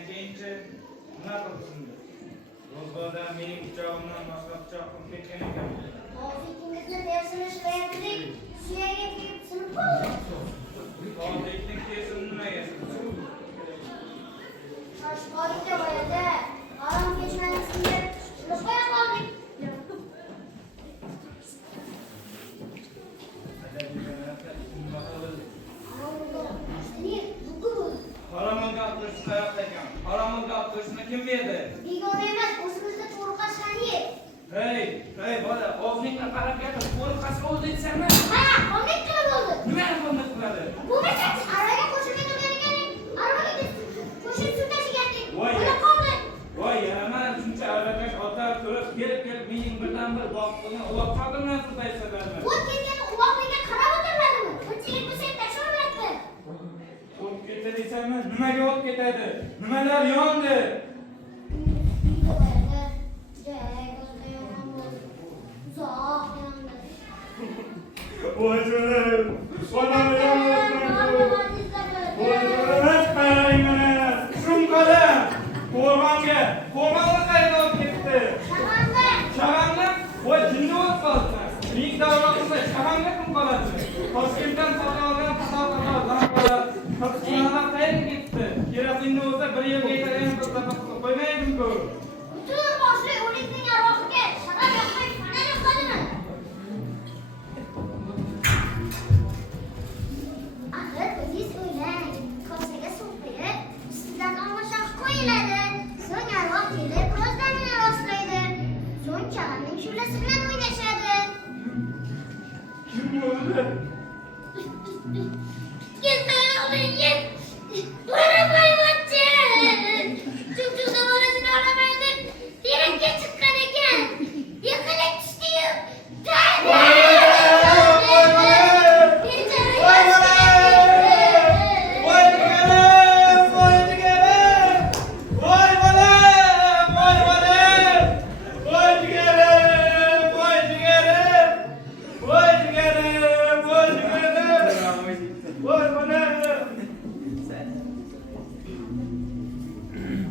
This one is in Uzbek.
ketgandan keyinchi nima qilibsizlar? Ro'zg'orda mening pichog'imdan boshqa pichoq qilib ketgan ekan. Hozir ikingizni tersini shilayaptik. Suyaga tegib sinib qoldi. Hozirlikning tesini nimaga sizlar? Shoshqolikda bo'ladi. Harom kechmani sindirib shuni qo'ya qoldik. Haromonga olib qayoqda ekan? Haromonga olib kim berdi? Begona emas, o'zimizda to'riqashgan yeb. Hey, bola, og'zingga qarab gapir. Qo'riqas oldi deysanmi? Ha, qonlik qilib oldi. Nimani qilib qiladi? Bu mechachi araga qo'shilib turgan ekan. Arabaga qo'shib suv tashigandik. Voy. Mana qoldi. Voy, yana shuncha arakash otar turib, kelib mening birdan-bir boqqizni uloq qoldirmay turibsizlarmi? O't ketgani uloqligiga qarab o'tirmadimi? Ko'chaga ko'rsatib tashlamayapti. O't ketdi deysanmi? Nimaga o't ketadi? Nimalar yondi?